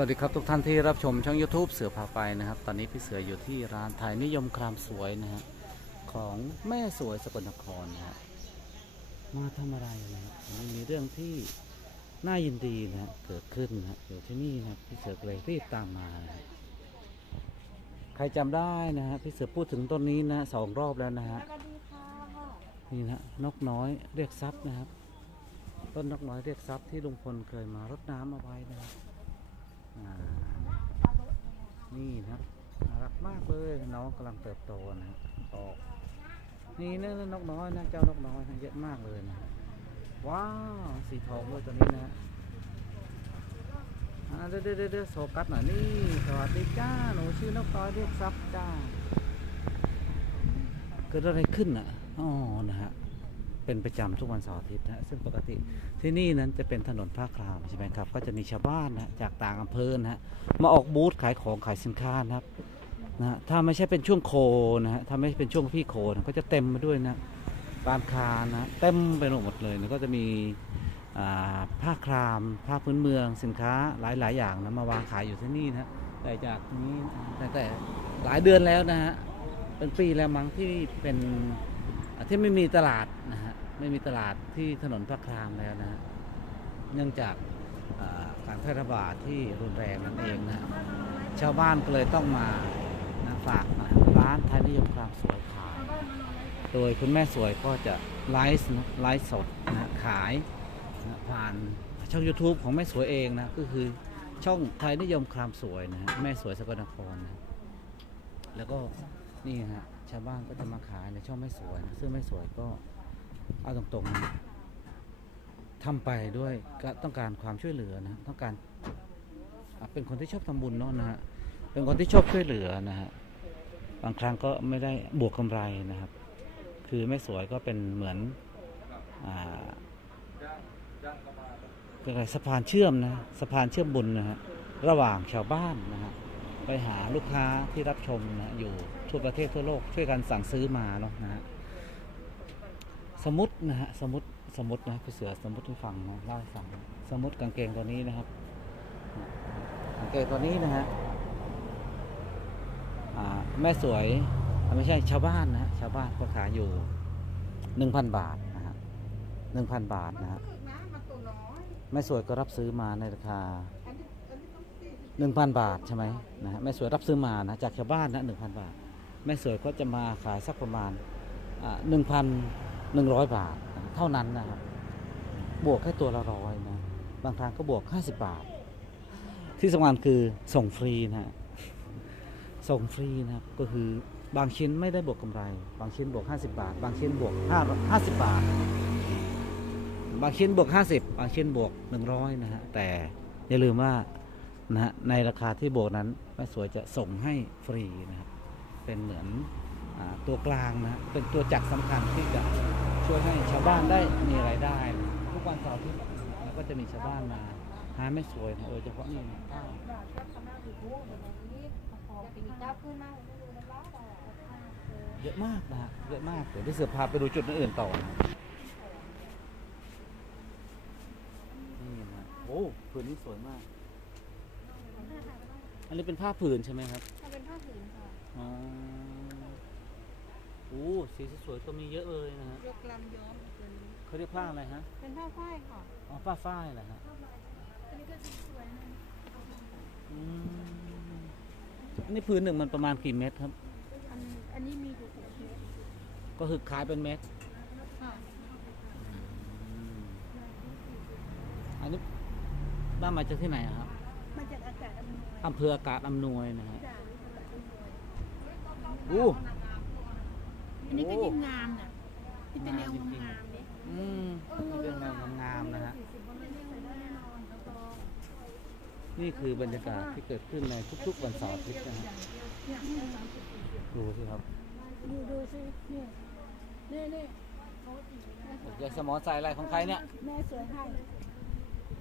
วัสดีครับทุกท่านที่รับชมช่อง YouTube เสือพาไปนะครับ ตอนนี้พี่เสืออยู่ที่ร้านไทยนิยมครามสวยนะฮะของแม่สวยสกลนครนะฮะมาทำอะไรนะครับมันมีเรื่องที่น่ายินดีนะฮะเกิดขึ้นนะฮะอยู่ที่นี่นะครับพี่เสือก็เลยรีบตามมานะฮะใครจำได้นะฮะพี่เสือพูดถึงต้นนี้นะสองรอบแล้วนะฮะสวัสดีค่ะนี่นะนกน้อยเรียกทรัพย์นะครับ ต้นนกน้อยเรียกทรัพย์ที่ลุงพลเคยมารดน้ำเอาไว้นะครับอ่า นี่นะครับน่ารักมากเลยน้องกำลังเติบโตนะออกนี่นะนกน้อยนะเจ้านกน้อยนะเยอะมากเลยนะว้าวสีทองด้วยตัวนี้นะเดี๋ยวเดี๋ยวเดี๋ยวโซกัสหน่อยนี่สวัสดีจ้าหนูชื่อนกน้อยเรียกทรัพย์จ้าเกิดอะไรขึ้นอะอ๋อนะฮะ เป็นประจำทุกวันเสาร์อาทิตย์นะซึ่งปกติที่นี่นั้นจะเป็นถนนผ้าครามใช่ไหมครับ ก็จะมีชาวบ้านนะจากต่างอำเภอนะฮะมาออกบูธขายของขายสินค้านะครับนะฮะถ้าไม่ใช่เป็นช่วงโคนะฮะถ้าไม่เป็นช่วงพี่โคนะก็จะเต็มมาด้วยนะร้านค้านะเต็มไปหมดเลยนะก็จะมีอ่าผ้าครามผ้าพื้นเมืองสินค้าหลายๆอย่างนะมาวางขายอยู่ที่นี่นะแต่จากนี้ตั้งแต่หลายเดือนแล้วนะฮะเป็นปีแล้วมั้งที่เป็นที่ไม่มีตลาดนะฮะ ไม่มีตลาดที่ถนนพระครามแล้วนะ เนื่องจากการแพร่ระบาดที่รุนแรงนั่นเองนะชาวบ้านก็เลยต้องมานะฝากนะร้านไทยนิยมความสวยขาย โดยคุณแม่สวยก็จะไลฟ์ไลฟ์สดนะขายนะผ่านช่อง YouTube ของแม่สวยเองนะก็คือช่องไทยนิยมความสวยนะฮะแม่สวยสกลนครนะแล้วก็นี่ฮะชาวบ้านก็จะมาขายในช่องไม่สวยนะซึ่งไม่สวยก็ เอาตรงๆนะทำไปด้วยก็ต้องการความช่วยเหลือนะต้องการเป็นคนที่ชอบทำบุญเนาะนะฮะเป็นคนที่ชอบช่วยเหลือนะฮะบางครั้งก็ไม่ได้บวกกำไรนะครับ คือไม่สวยก็เป็นเหมือนอ่าเป็นอะไรสะพานเชื่อมนะสะพานเชื่อมบุญนะฮะระหว่างชาวบ้านนะฮะไปหาลูกค้าที่รับชมนะอยู่ทั่วประเทศทั่วโลกช่วยกันสั่งซื้อมาเนาะนะฮะ สมมตินะฮะสมมติสมมตินะพี่เสือสมมติให้ฟังนะเล่าให้ฟังสมมติกางเกงตัวนี้นะครับกางเกงตัวนี้นะฮะแม่สวยไม่ใช่ชาวบ้านนะฮะชาวบ้านก็ขายอยู่หนึ่งพันบาทนะฮะหนึ่งพันบาทนะฮะแม่สวยก็รับซื้อมาในราคาหนึ่งพันบาทใช่ไหมนะฮะแม่สวยรับซื้อมานะจากชาวบ้านนะหนึ่งพันบาทแม่สวยก็จะมาขายสักประมาณหนึ่งพัน หนึ่งร้อยบาท เท่านั้นนะครับ บวกแค่ตัวละร้อยนะ บางครั้งก็บวกห้าสิบบาท ที่สำคัญคือส่งฟรีนะฮะส่งฟรีนะครับ ก็คือบางชิ้นไม่ได้บวกกำไร บางชิ้นบวก50บาทบางชิ้นบวก5 50บบาท บางชิ้นบวก50บบางชิ้นบวก100นะฮะ แต่อย่าลืมว่านะฮะในราคาที่โบกนั้นแม่สวยจะส่งให้ฟรีนะครับเป็นเหมือน ตัวกลางนะฮะเป็นตัวจักรสำคัญที่จะช่วยให้ชาวบ้านได้มีรายได้นะทุกวันเสาร์อาที่แล้วก็จะมีชาวบ้านมาหาแม่สวยนะโดยเฉพาะนี่นะบาทก็ทำหน้าอยู่พวกแบบนี้พอปีเจ้าขึ้นมาไม่รู้น้ำร้อนแต่เยอะมากนะฮะเยอะมากเดี๋ยวที่เสือพาไปดูจุดอื่นๆต่อนะนี่นะโอ้ผืนนี้สวยมาก อันนี้เป็นผ้าผืนใช่ไหมครับถ้าเป็นผ้าผืนค่ะอ๋อ โอ้สีสวยๆก็มีเยอะเลยนะฮะยกลำย้อมตัวนี้เขาเรียกผ้าอะไรฮะเป็นผ้าฝ้ายค่ะอ๋อผ้าฝ้ายเหรอฮะอันนี้ก็สวยนะอืมอันนี้พื้นหนึ่งมันประมาณกี่เมตรครับ อันอันนี้มีอยู่หกเมตรก็คือขายเป็นเมตร ค่ะอืมอันนี้ได้มาจากที่ไหนอะครับมาจากอากาศอำนวยอำเภออากาศอำนวยนะฮะจ้ะโอ้อัน นี้ก็ยิ่งงามน่ะที่เป็นแนวงามๆเนี่ยอืมนี่เป็นแนวงามๆนะฮะ นี่คือบรรยากาศที่เกิดขึ้นในทุกๆวันเสาร์อาทิตย์นะฮะดูสิครับดูดูสินี่นี่นี่เขาอีกแม่สวยยายสมอใส่อะไรของใครเนี่ย แม่สวยให้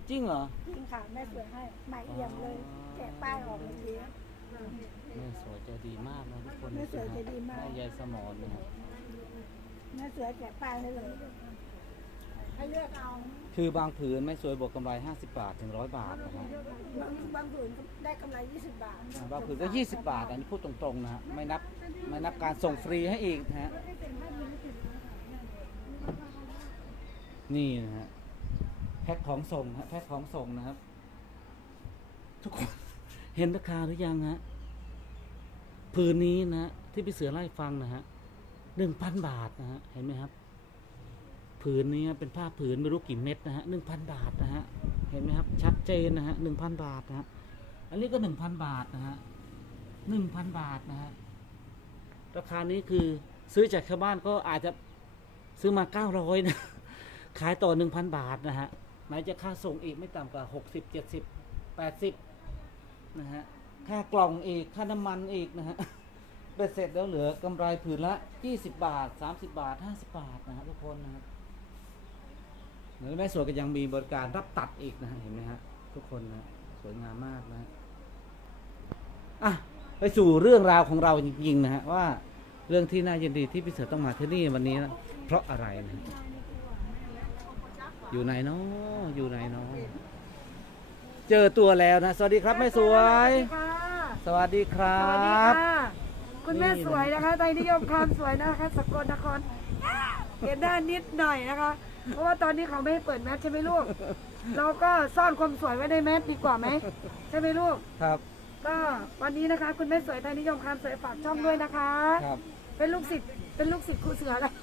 จริงเหรอ จริงค่ะแม่สวยให้ใหม่เอี่ยมเลย แกะป้ายออกเมื่อกี้แม่ สวยใจดีมากนะทุกคนแม่สวยใจดีมาก แม่ยายสมอนะฮะแม่สวยแกะป้ายให้เลยอให้เลือกเอาคือบางผืนไม่สวยบวกกำไร 50 บาทถึงร้อยบาทนะฮะบางบางผืนก็ได้กำไร 20 บาทบางผืนก็ 20 บาทอันนี้พูดตรงๆนะฮะไม่นับไม่นับการส่งฟรีให้อีกนะฮะนี่นะฮะแพ็คของส่งฮะแพ็คของส่งนะครับ ทุกคนเห็นราคาหรือยังฮะ ผืนนี้นะที่พี่เสือไล่ฟังนะฮะหนึ่งพันบาทนะฮะเห็นไหมครับ ผืนนี้เป็นผ้าผืนไม่รู้กี่เม็ดนะฮะหนึ่งพันบาทนะฮะเห็นไหมครับ ชัดเจนนะฮะหนึ่งพันบาทนะฮะอันนี้ก็หนึ่งพันบาทนะฮะหนึ่งพันบาทนะฮะราคานี้คือซื้อจากชาวบ้านก็อาจจะซื้อมาเก้าร้อยนะขายต่อหนึ่งพันบาทนะฮะไหนจะค่าส่งอีกไม่ต่ำกว่าหกสิบเจ็ดสิบแปดสิบนะฮะ ค่ากล่องอีกค่าน้ำมันอีกนะฮะเบ็ดเสร็จแล้วเหลือกำไรผืนละยี่สิบบาทสามสิบาทห้าสิบาทนะฮะทุกคนนะครับแล้วแม่สวยก็ยังมีบริการรับตัดอีกนะะเห็นไหมฮะทุกคนนะสวยงามมากนะฮะอะไปสู่เรื่องราวของเราจริงๆนะฮะว่าเรื่องที่น่ายินดีที่พี่เสือต้องมาที่นี่วันนี้นะเพราะอะไรนะอยู่ไหนเนาะอยู่ไหนเนาะเจอตัวแล้วนะ สวัสดีครับแม่สวย สวัสดีครัสวัสดีบ ค่ะคุณแม่นี่นะสวยนะคะไทยนิยมความสวยนะคะสกลนครเห็นหน้านิดหน่อยนะคะ เพราะว่าตอนนี้เขาไม่ให้เปิดแมสใช่ไหมลูก เราก็ซ่อนความสวยไว้ในแมสดีกว่าไหมใช่ไหมลูก ครับก็วันนี้นะคะ คุณแม่สวยไทยนิยมความสวยฝากช่องด้วยนะคะ ครับ เป็นลูกศิษย์เป็นลูกศิษย์ครูเสือเลย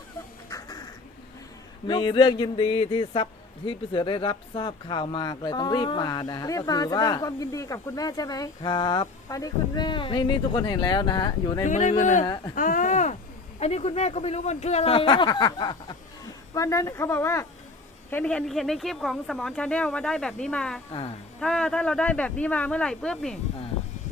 มีเรื่องยินดีที่ซับ ที่พี่เสือได้รับทราบข่าวมาเลยต้องรีบมานะฮะรีบก็มาคือแสดว่างความยินดีกับคุณแม่ใช่ไหมครับ ตอนนี้คุณแม่นี่นี่ทุกคนเห็นแล้วนะฮะอยู่ในถืมือนะฮะ อ่าอันนี้คุณแม่ก็ไม่รู้มันคืออะไรนะ วันนั้นเขาบอกว่า เห็นเห็นเห็นในคลิปของสมอนชาแนลว่าได้แบบนี้มา อ่าถ้าถ้าเราได้แบบนี้มาเมื่อไหร่ปุ๊บนี่ อ่า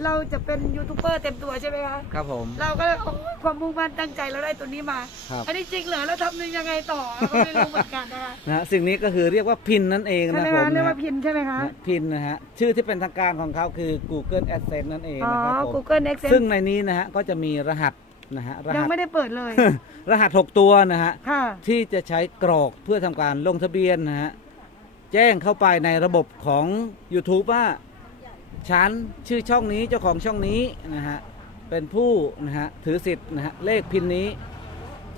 เราจะเป็นยูทูบเบอร์เต็มตัวใช่ไหมคะครับผม เราก็เลยโอ้ความมุ่งมั่นตั้งใจเราได้ตัวนี้มา ครับ อันนี้จริงเหรอแล้วทำยังไงต่อเราก็ไม่รู้เหมือนกันนะคะนะฮะสิ่งนี้ก็คือเรียกว่าพินนั่นเองใช่นะไหมผคะมเรียกนะว่าพินใช่ไหมคะนะพินนะฮะชื่อที่เป็นทางการของเขาคือ Google Adsense นั่นเองอ๋อ นะครับผม Google Next ซึ่งในนี้นะฮะก็จะมีรหัสนะฮะรยังหัสไม่ได้เปิดเลย รหัส 6 ตัวนะฮะ ค่ะ ที่จะใช้กรอกเพื่อทำการลงทะเบียนนะฮะ แจ้งเข้าไปในระบบของ YouTube ว่า ฉันชื่อช่องนี้เจ้าของช่องนี้นะฮะเป็นผู้นะฮะถือสิทธิ์นะฮะเลขพินนี้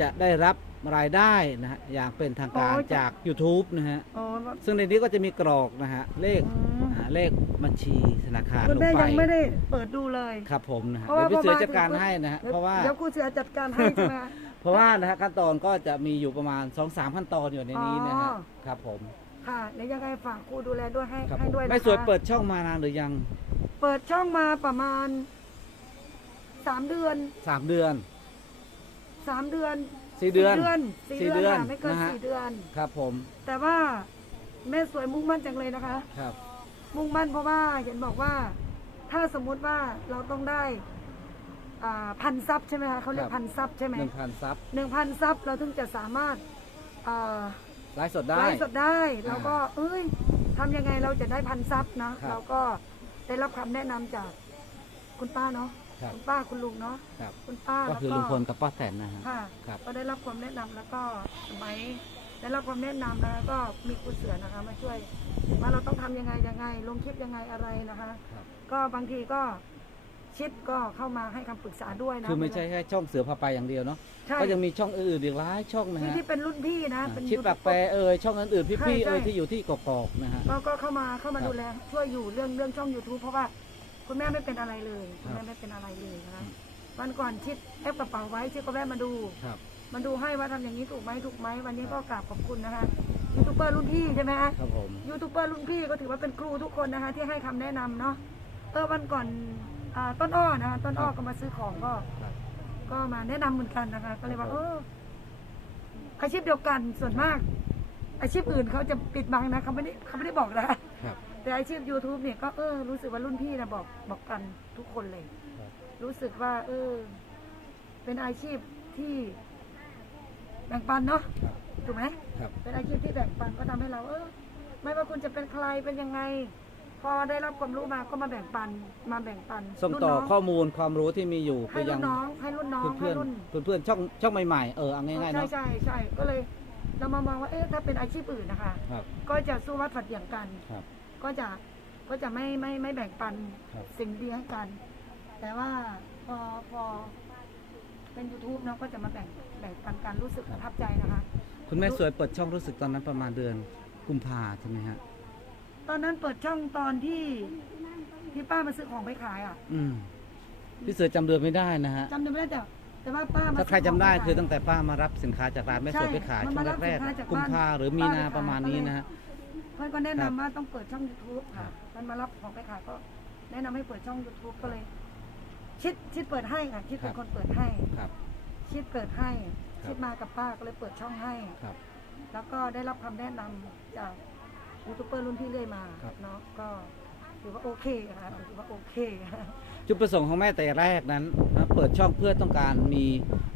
จะได้รับรายได้นะฮะอย่างเป็นทางการโอ้ย จาก YouTube นะฮะอ๋อซึ่งในนี้ก็จะมีกรอกนะฮะเลขอืมอ่าเลขบัญชีธนาคารคุณลงแม่ไปยังไม่ได้เปิดดูเลย ครับผมนะฮะเพราะเดี๋ยว่าวพี่เสือพอมาจัดการถึงให้นะฮะเพราะว่า เดี๋ยวครูเสือจัดการให้ใช่ไหมคะ เพราะว่านะฮะขั้นตอนก็จะมีอยู่ประมาณ2อสามขั้นตอนอยู่ในนี้นะฮะอ๋อ ครับผม ค่ะเดี๋ยวยังไงฝากครูดูแลด้วยให้ครับให้ผมด้วยนะคะ ไม่สวยเปิดช่องมานานหรือยัง เปิดช่องมาประมาณสามเดือนสามเดือน สามเดือนสี่เดือน สี่สี่เดือนเดือนค่ะไม่เกินนะฮะ สี่เดือน ครับผมแต่ว่าแม่สวยมุ่งมั่นจังเลยนะคะ ครับ มุ่งมั่นเพราะว่าเห็นบอกว่า ถ้าสมมุติว่าเราต้องได้อ่าพันซับใช่ไหมคะเขาเรียกพันซับใช่ไหมหนึ่งพันซับหนึ่งพันซับเราถึงจะสามารถอ่า ไลฟ์สดได้ ไลฟ์สดได้อ่าเราก็ เอ้ยทำยังไงเราจะได้พันซับนะ ครับเราก็ได้รับคำแนะนำจากคุณป้าเนาะครับคุณป้าคุณลุงเนาะครับ คุณป้าก็แล้วคือก็ลุงพลกับป้าแตนนะฮะ ค่ะครับ ก็ได้รับความแนะนำแล้วก็สมัยได้รับความแนะนำแล้วก็มีคุณเสือนะคะ มาช่วยว่าเราต้องทำยังไงยังไง ลงคลิปยังไงอะไรนะคะ ครับ ก็บางทีก็ ชิดก็เข้ามาให้คำปรึกษาด้วยนะคือไม่ใช่แค่ช่องเสือพาไปอย่างเดียวเนาะใช่ก็ยังมีช่องอื่นๆอีกหลายช่องนะที่ฮะที่เป็นรุ่นพี่นะเป็น ชิดปากแปรเอ่ยช่องอื่นๆพี่ๆใช่ใช่ เอ่ยที่อยู่ที่กอกๆนะฮะ ก็ก็เข้ามาเข้ามาครับดูแลช่วยอยู่เรื่องเรื่องช่อง YouTube เพราะว่าคุณแม่ไม่เป็นอะไรเลยครัคุณบแม่ไม่เป็นอะไรเลยนะคะวันก่อนชิดแอปกระเป๋าไว้ชิดก็แวะมาดู ครับ มาดูให้ว่าทำอย่างนี้ถูกไหมถูกไหมวันนี้ก็กราบขอบคุณนะคะยูทูบเบอร์รุ่นพี่ใช่ไหมคะครับผมยูทูบเบอร์รุ่นพี่ก็ถือว่าเป็นครูทุกคนนะคะ ที่ให้คำแนะนำเนาะเออวันก่อน อาต้นอ้อนะคะต้นอ้อก็มาซื้อของก็ ครับก็มาแนะนำเหมือนกันนะคะ ก็เลยว่าเอออาชีพเดียวกันส่วนมาก อาชีพอื่นเขาจะปิดบังนะเขาไม่ได้เขาไม่ได้บอกนะ ครับ แต่อาชีพ YouTube เนี่ยก็เออรู้สึกว่ารุ่นพี่นะบอกบอกกันทุกคนเลย ครับ รู้สึกว่า เออ เป็นอาชีพที่แบ่งปันเนาะครับถูกไหมครับ เป็นอาชีพที่แบ่งปันก็ทำให้เรา เออ ไม่ว่าคุณจะเป็นใครเป็นยังไง พอได้รับความรู้มาก็มาแบ่งปันมาแบ่งปันส่งรุ่นต่อน้ข้อมูลความรู้ที่มีอยู่ไปให้ยัรุ่งนน้องให้รุ่นน้องเพื่ให้อนรุ่น ๆเพื่อนๆช่องช่องใหม่ๆเออเอาง่ายๆใช่เนาะใช่ใช่ก็เลยเรามามองว่าเอ๊ะถ้าเป็นอาชีพอื่นนะคะ ครับ ก็จะสู้วัดฝัดเหวี่ยงกัน ครับก็จะก็จะไม่ไม่ไม่แบ่งปันครับ สิ่งดีให้กัน แต่ว่าพอพอเป็น YouTube เนาะก็จะมาแบ่งแบ่งปันกันรู้สึกประทับใจนะคะ คุณแม่สวยเปิดช่องรู้สึกตอนนั้นประมาณเดือนกุมภาใช่ไหมฮะ ตอนนั้นเปิดช่องตอนที่ที่ป้ามาซื้อของไปขายอะอืมพี่เสือจำเดือนไม่ได้นะฮะจำได้ไม่ได้แต่แต่ว่าป้ามาถ้าใครจำได้ซื้ขงปคือขายตั้งแต่ป้ามารับสินค้าจากร้านแม่สวยไปขายใช่ช่วงมารับแรกสินค้าจากๆกุมบ้านภาหรือมีนาป้าไปขายประมาณนี้นะฮะเพื่อนก็แนะครับนำว่าต้องเปิดช่อง YouTube ครัค่ะบมันมารับของไปขายก็ แนะนำให้เปิดช่อง YouTube ก็เลย ชิดชิดเปิดให้ค่ะชิดเป็นคนเปิดให้ครับ ชิดเปิดให้ครับชิดมากับป้าก็เลยเปิดช่องให้ครับ แล้วก็ได้รับคำแนะนำจาก ยูทูบเบอร์รุ่นพี่เรื่อยมาครับ เนาะก็ถือว่าโอเคค่ะถือว่าโอเคจุดประสงค์ของแม่แต่แรกนั้นนะเปิดช่องเพื่อต้องการมี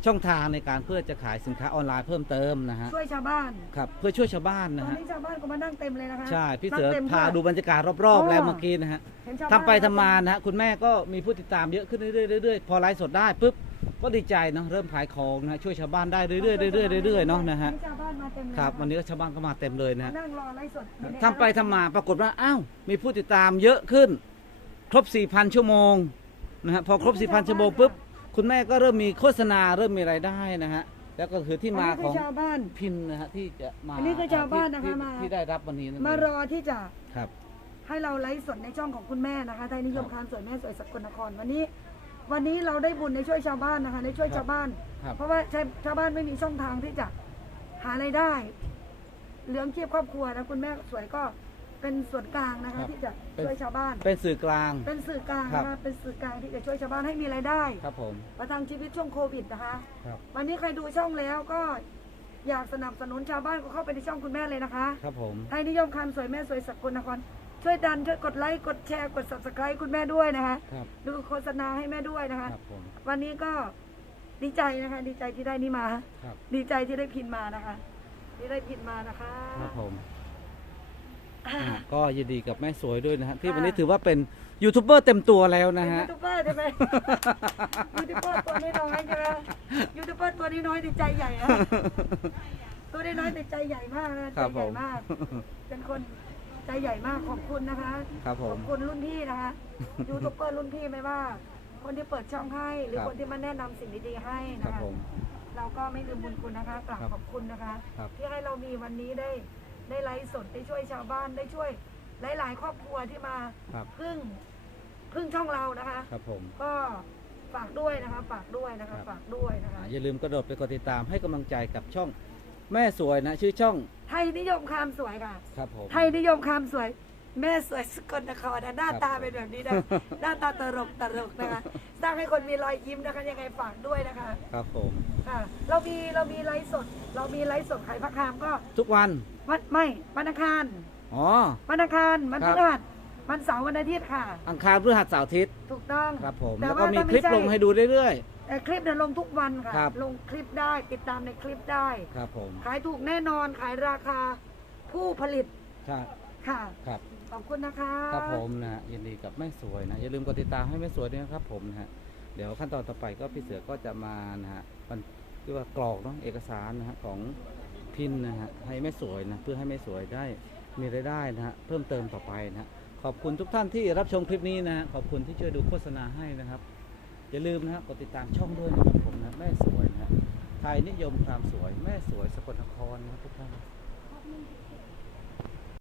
ช่องทางในการเพื่อจะขายสินค้าออนไลน์เพิ่มเติมนะฮะช่วยชาวบ้านครับเพื่อช่วยชาวบ้านตนะอนฮะนี้ชาวบ้านก็มานั่งเต็มเลยนะคะใช่พี่เสือนั่งต็มพาค่ะดูบรรยากาศรอบๆแล้วเมื่อกี้นะฮะ เห็นชาวทำบ้านไปทำมานะฮะคุณแม่ก็มีผู้ติดตามเยอะขึ้นเรื่อยๆเรื่อยๆพอไลฟ์สดได้ปุ๊บ ก็ดีใจเนาะเริ่มขายของนะฮะช่วยชาวบ้านได้เรื่อยๆเรื่อยๆเรื่อยๆเนาะนะฮะให้ชาวบ้านมาเต็มเลยครับวันนี้ก็ชาวบ้านก็มาเต็มเลยนะมาฮะ นั่งรอไลฟ์สดอยู่ในทำไปทำมาปรากฏว่าอ้าวมีผู้ติดตามเยอะขึ้น ครบ 4,000 ชั่วโมงนะฮะพอครบ 4,000 ชั่วโมงปุ๊บ คุณแม่ก็เริ่มมีโฆษณาเริ่มมีรายได้นะฮะ แล้วก็คือที่มาอันนี้ของคือชาวบ้าน พินนะฮะที่จะมาอันนี้คือชาวบ้านนะคะที่มา ที่ได้รับวันนี้นั่นมาเองรอที่จะครับ ให้เราไลฟ์สดในช่องของคุณแม่นะคะไทยนิยมครับคานสวยแม่สวยสกลนครวันนี้ วันนี้เราได้บุญในช่วยชาวบ้านนะคะในช่วยครับชาวบ้าน ครับ เพราะว่าชาวชาวบ้านไม่มีช่องทางที่จะหารายได้เลี้ยงชีพครอบครัวนะคุณแม่สวยก็เป็นส่วนกลางนะคะที่จะช่วยชาวบ้าน เป็นสื่อกลาง เป็นสื่อกลางครับนะคะเป็นสื่อกลางที่จะช่วยชาวบ้านให้มีรายได้ ครับผม ประทังชีวิตช่วงโควิดนะคะ ครับ วันนี้ใครดูช่องแล้วก็อยากสนับสนุนชาวบ้านก็เข้าไปในช่องคุณแม่เลยนะคะ ครับผม ไทยนิยมคำสวยแม่สวยสกลนคร ช่วยดันช่วยกดไลค์กดแชร์กด subscribe คุณแม่ด้วยนะคะครับ ดูโฆษณาให้แม่ด้วยนะคะครับผมวันนี้ก็ดีใจนะคะ ดีใจที่ได้นี่มา ครับดีใจที่ได้พินมานะคะ ที่ได้พินมานะคะ ครับผมอ่าก็ยินดีกับแม่สวยด้วยนะฮะที่วันนี้ถือว่าเป็นยูทูบเบอร์เต็มตัวแล้วเป็นนะฮะ ยูทูบเบอร์ใช่ไหม ยูทูบเบอร์ตัวน้อยๆใช่ไหมยูทูบเบอร์ตัวน้อยๆแต่ใจใหญ่อะตัวน้อยๆแต่ใจใหญ่มากนะคใจรับใหผญ่ม มาก เป็นคน ใจใหญ่มากขอบคุณนะคะครับผขอม บคุณรุ่นพี่นะคะยูทูบเบอร์รุ่นพี่ไม่ว่า คนที่เปิดช่องให้ หรือครับ คนที่มาแนะนำสิ่งดีๆให้ครันะบคะผม เราก็ไม่ลืมบุญคุณนะคะกราบครับขอบคุณนะคะ ครับ ที่ให้เรามีวันนี้ได้ได้ไลฟ์สดได้ช่วยชาวบ้านได้ช่วยหลาย ๆ ครอบครัวที่มาครับ พึ่งพึ่งช่องเรานะคะ ครับผม ก็ฝากด้วยนะคะ ฝากด้วยนะครัคะ บ ฝากด้วยนะคะ อ่าอย่าลืมกระโดดไปกดติดตามให้กำลังใจกับช่อง แม่สวยนะ ชื่อช่อง ไทยนิยมคามสวยค่ะ ครับผม ไทยนิยมคามสวย แม่สวยสกลนครนะหน้าครับตาเป็นแบบนี้นะ หน้าตาตลกตลกนะคะ สร้างให้คนมีรอยยิ้มนะคะยังไงฝากด้วยนะคะครับผม ค่ะ เรามีเรามีไลฟ์สด เรามีไลฟ์สดขายพระคามก็ทุกวัน วันไม่วันอังคารอ๋อ วันอังคารวันคพรับฤหัสวันเสาร์วันอาทิตย์ค่ะ อังคารพฤหัสเสาร์อาทิตย์ ถูกต้อง ครับผมแต่แล้วก็ว่ามีถ้าคลิปไช่ลงให้ดูเรื่อย แต่คลิปเนี่ยลงทุกวันค่ะ ครับ ลงคลิปได้ติดตามในคลิปได้ๆครับผมขายถูกแน่นอนขายราคาผู้ผลิตครับค่ะ ครับ ขอบคุณนะคะ ครับผมนะฮะยินดีกับแม่สวยนะอย่าลืมกดติดตามให้แม่สวยด้วยนะครับผมนะฮะเดี๋ยวขั้นตอนต่อไปก็พี่เสือก็จะมานะฮะมันเรียกว่ากรอกเนาะเอกสารนะฮะของพินนะฮะให้แม่สวยนะเพื่อให้แม่สวยได้มีรายได้นะฮะเพิ่มเติมต่อไปนะฮะขอบคุณทุกท่านที่รับชมคลิปนี้นะฮะขอบคุณที่ช่วยดูโฆษณาให้นะครับ อย่าลืมนะครับกดติดตามช่องด้วยนะครับผมนะแม่สวยนะฮะไทยนิยมความสวยแม่สวยสกลนครนะครับทุกท่าน